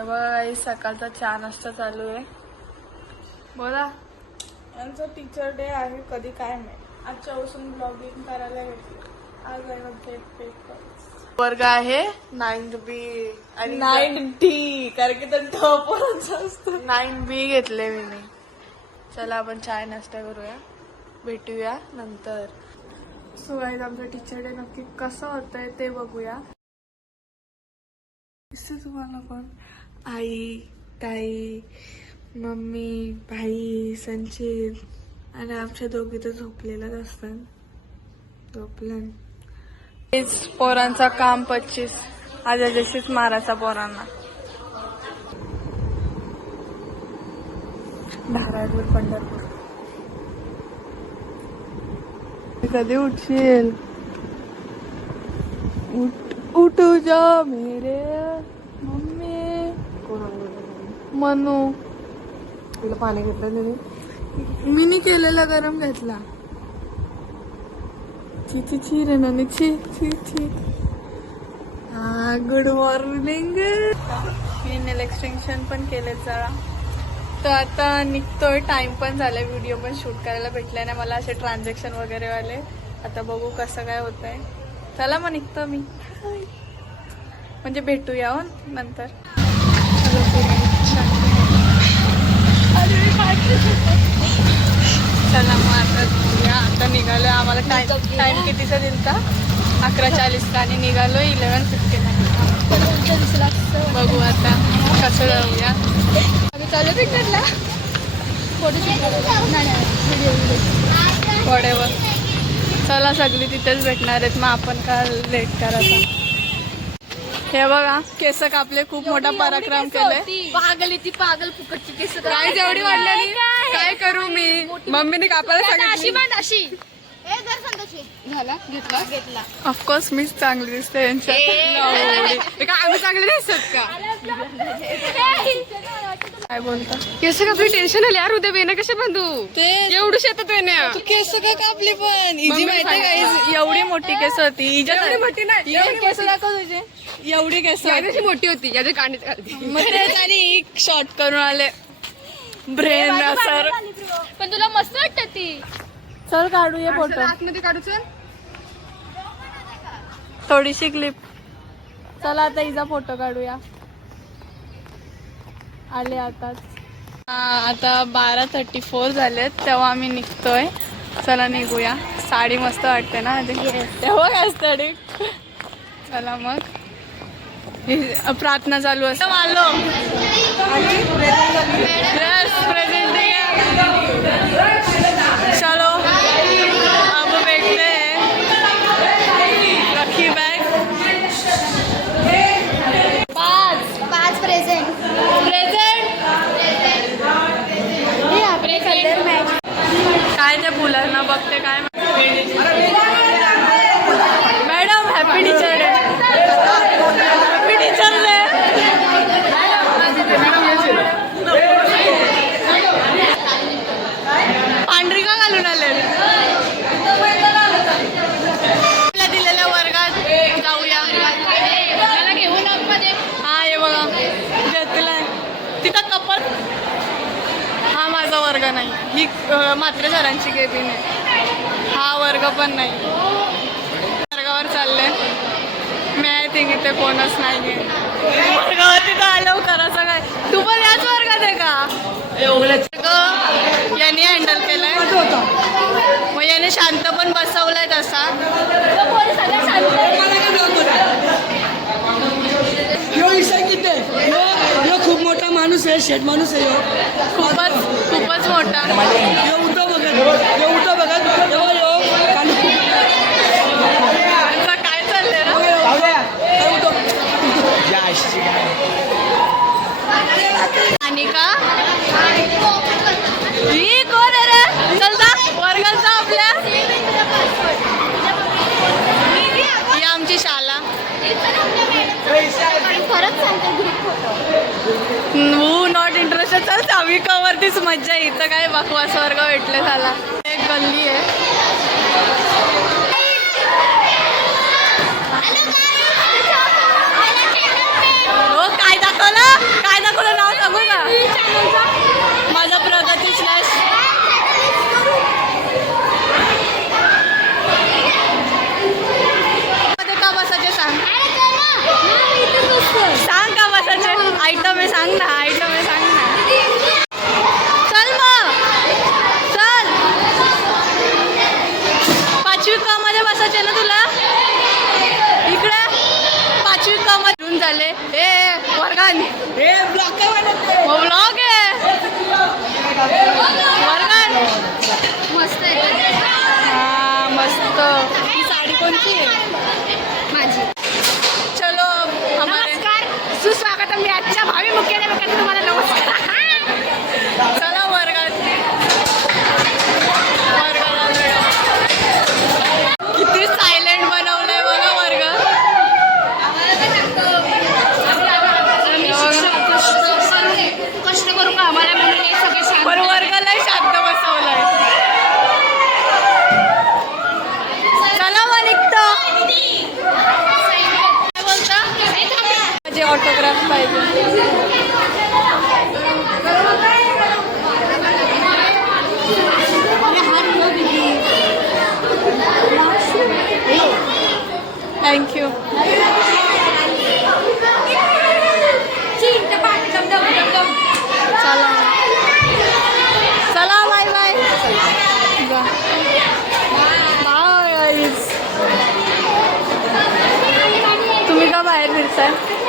तेव्हा सकाळचा चहा नाश्ता चालू आहे. बोला. यांचा टीचर डे आहे कधी काय नाही आजच्यापासून ब्लॉगिंग करायला घेतली आज आहे म्हणजे पेपर वर्ग आहे नाईन बी आणि नाईन डी कारण की तर असतो. नाईन बी घेतले मी मी. चला आपण चाय नाश्ता करूया. भेटूया नंतर. सो गाईज आमचं टीचर डे नक्की कसं होतंय ते बघूया. दिसते तुम्हाला पण. आई ताई मम्मी भाई संचित आणि आमच्या दोघी तर झोपलेल्याच असतात झोपलं. तेच पोरांचा काम पच्चीस. आज जशीच मारायचा पोरांना. धारापूर पंढरपूर. कधी उठशील? उठ उठू जा मेरे मनू. तुला पाणी घेतलं नाही? मी केलेला गरम घेतला. ची ची ची रे नानी. ची ची ची. हा गुड मॉर्निंग मी नेल एक्सटेन्शन पण केले जरा. तर आता निघतोय. टाइम पण झालाय. व्हिडिओ पण शूट करायला भेटलाय ना मला. असे ट्रान्झॅक्शन वगैरे वाले. आता बघू कसं काय होत आहे चला मग निघतो मी. म्हणजे भेटूया हो नंतर. चला मग आता निघूया. आता निघालो आम्हाला टाइम टाइम कितीचा दिलता अकरा चाळीसचा आणि निघालो इलेवन फिफ्टी बघू आता कसं जाऊया. चालू पिक्चरला वडेवर चला सगळी तिथेच भेटणार आहेत. मग आपण का लेट करायचा? हे बघा केस कापले खूप मोठा पराक्रम केलाय. पागल ती पागल फुकटची केस. काय जेवढी वाढलेली काय करू मी? मम्मीने कापायला अशी सांगितली. बांध अशी. झाला? घेतला? घेतला. ऑफकोर्स मीच चांगली दिसते काय आम्ही चांगले दिसत का? काय बोलता? केस कापली टेन्शन आले. यार उद्या वेण्या कशा बांधू? ते एवढू शेतात वेण्या तू केस का कापली पण? इजी माहिती. एवढी मोठी केस होती. मोठी नाही, केस. दाखव तुझे. एवढी केस. याची मोठी होती तेच आणि शॉर्ट करून आले. Brain sir. पण तुला मस्त वाटत ती. चल काढूया फोटो आतमध्ये काढू चल. थोडीशी क्लिप चला आता हिचा फोटो काढूया. आले आताच. आता बारा थर्टी फोर झालेत तेव्हा आम्ही निघतोय. चला निघूया. साडी मस्त वाटते ना तेव्हा काय साडी चला मग. प्रार्थना चालू असते. आलो. चलो. अब बैठते हैं. रखी बैग. पाच. पाच प्रेझेंट प्रेझेंट काय ते मुलांना बघते काय madam happy teacher day happy teacher day पांढरी का घालून आले आपल्या दिलेल्या वर्गात जाऊया मला घेऊन मध्ये हा हे बघा घेतलाय तिथं कपल हा माझा वर्ग नाही ही अं, म्हात्रे सरांची केबिन आहे. हा वर्ग पण नाही. वर्गावर चालले मी आय थिंक इथे कोणच नाही आहे वर्गावरती तर आलो? करायचं काय? तू पण याच वर्गात आहे का? यांनी हँडल केलाय. मग याने शांत पण बसवलाय तसा. किती खूप मोठा माणूस आहे शेठ माणूस आहे खूपच मोठा. बघत बघत काय चाललंय ना कोण रे? चल जा जा आपल्या. ही आमची सांगतो फोटो नू नॉट इंटरेस्टेड चल सहावी तीच मज्जा इथं काय बकवास वर्ग भेटले झाला एक गल्ली आहे. आले हे वर्गान. ब्लॉग आहे हो, वर्गान. मस्त आहे. हा मस्त. ही साडी कोणती आहे? माझी. माझे ऑटोग्राफ पाहिजे. थँक्यू चला. चला बाय बाय. बाय गाईज तुम्ही का बाहेर फिरताय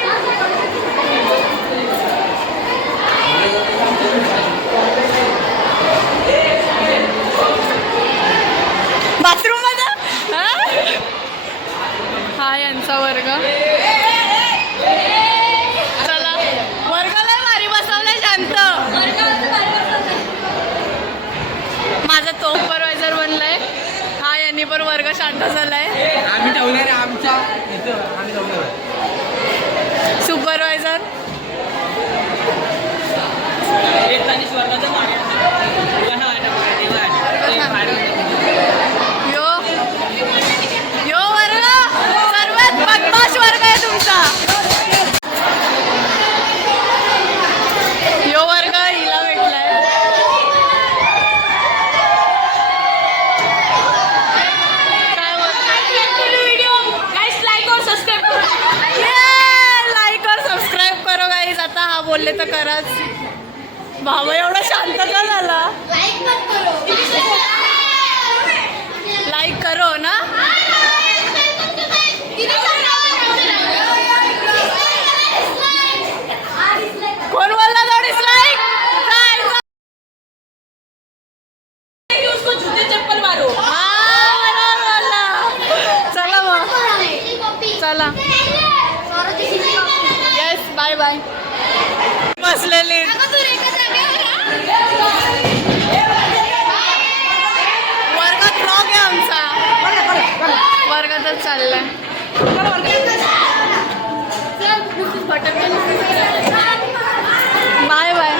यांचा वर्ग. चला. वर्गाला भारी बसवलाय शांत. माझा तो सुपरवायझर बनलाय. हा यांनी पण वर्ग शांत झालाय. आम्ही ठेवणार आहे आमच्या इथं आम्ही ठेवणार आहे. सुपरवायझर यो यो वर्ग सर्वात बदमाश वर्ग आहे तुमचा यो वर्ग हिला भेटलाय काय लाईक और सबस्क्राईब करो गाईज आता हा बोलले तर कराच भावा एवढा शांत का झाला लाईक करो ना कोण बोलला तो डिसलाईक चला मग चला येस बाय बाय बसलेली. वर्गात ब्लॉग आहे आमचा. वर्गातच चाललाय. Bye bye.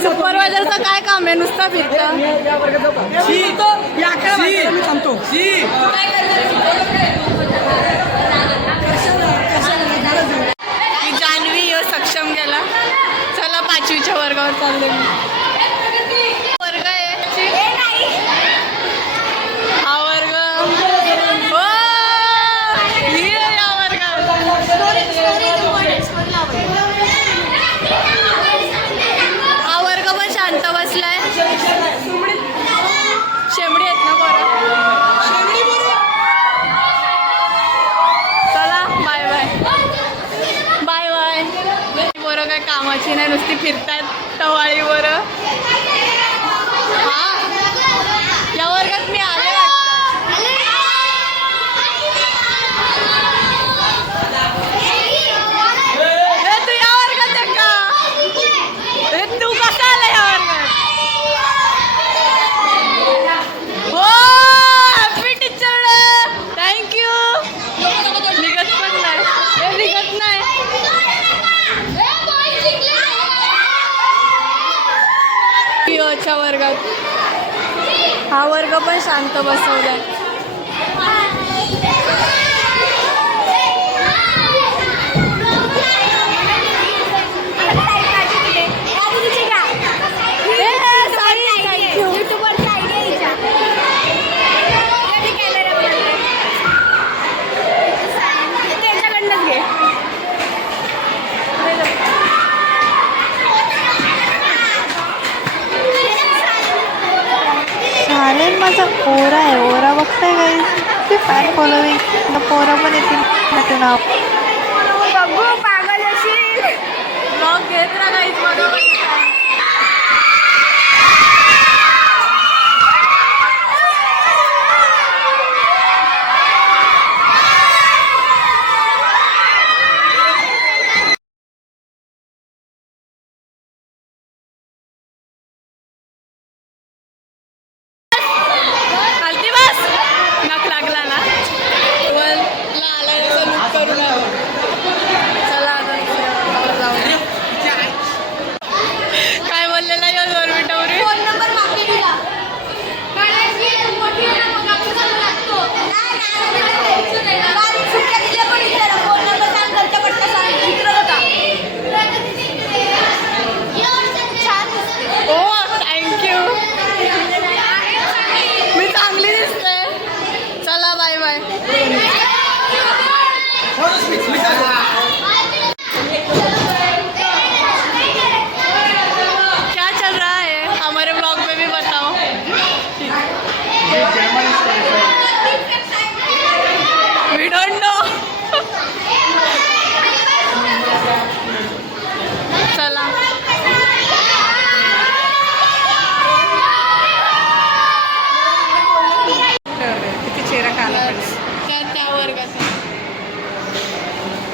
सुपरवायझरचं काय काम आहे? नुसतं फिरतं या अकरा वाजता मी थांबतो ही जान्हवी ह्यो सक्षम गेला चला वर्गावर चालले मी वर्ग आहे. हा वर्ग. हो! वर्ग पण शांत बसलाय. आहेत ना बरं. चला बाय बाय बाय बाय बरं काय कामाची नाही नुसती फिरतात टवाळी हा या वर्गात मी आले वाटतं हे तू या वर्गात आहे का हे तू कसा आला या वर्गात हो हॅपी टीचर थँक्यू निघत पण नाही हे निघत नाही पिओच्या वर्गात. हा वर्ग पण शांत बसवलाय घे चालेल माझा ओरा आहे ओरा बघताय काही ते फॅन फॉलोविंग पोरा पण येतील माझं नाव बघू पागल अशी ब्लॉग घेत राहा काहीच बघा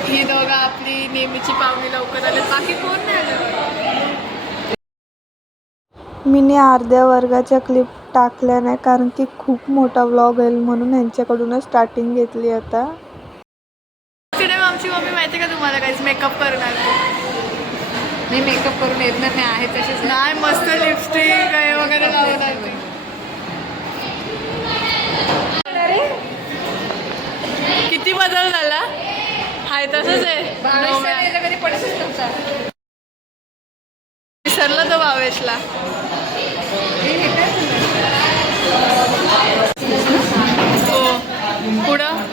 ही दोघं आपली नेहमीची पाहुणी लवकर आले. बाकी कोण नाही आलं? मीने अर्ध्या वर्गाच्या क्लिप टाकल्या नाही कारण की खूप मोठा व्लॉग होईल म्हणून ह्यांच्याकडूनच स्टार्टिंग घेतली आता. आमची मम्मी माहिती का तुम्हाला काहीच मेकअप करणार मी मेकअप करून येत नाही आहे तशीच नाही मस्त लिपस्टिक वगैरे लावणार ती. किती बदल झाला हाय तसंच आहे No man. कधी पडतच तुमचा विसरला तो भावेशला हो पुढं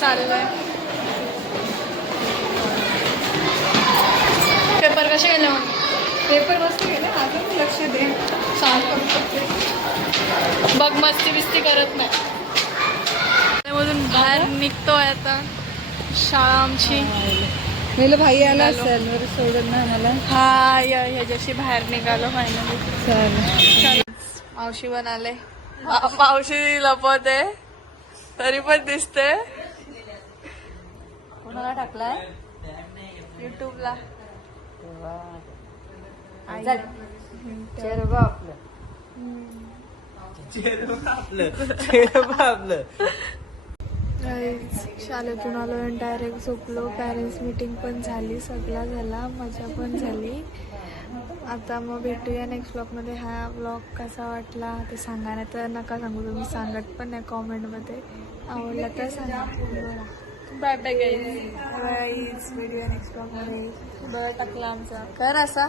चला पेपर कसे गेले मग? पेपर मस्त गेले. अजून लक्ष दे. सांग बघ मस्ती बिस्ती करत नाही. त्यामधून बाहेर निघतोय आता. शाळा आमची. मेलो भाई आला. असेल. सोडत ना मला. हा या ह्याच्याशी बाहेर निघालो फायनली चालेल. मावशी पण आले मावशी लपत आहे तरी पण दिसते. कोणाला टाकलाय? युट्यूबला आपलं. शाळेतून आलो आणि डायरेक्ट झोपलो. पॅरेंट्स मीटिंग पण झाली. सगळा झाला. मजा पण झाली. आता मग भेटूया नेक्स्ट ब्लॉगमध्ये हा ब्लॉग कसा वाटला ते सांगा नाही तर नका सांगू. तुम्ही सांगत पण नाही कॉमेंटमध्ये आवडला तर सांगा. Bye bye guys video next ब्लॉगमध्ये बरं टाकला आमचा. कर असा?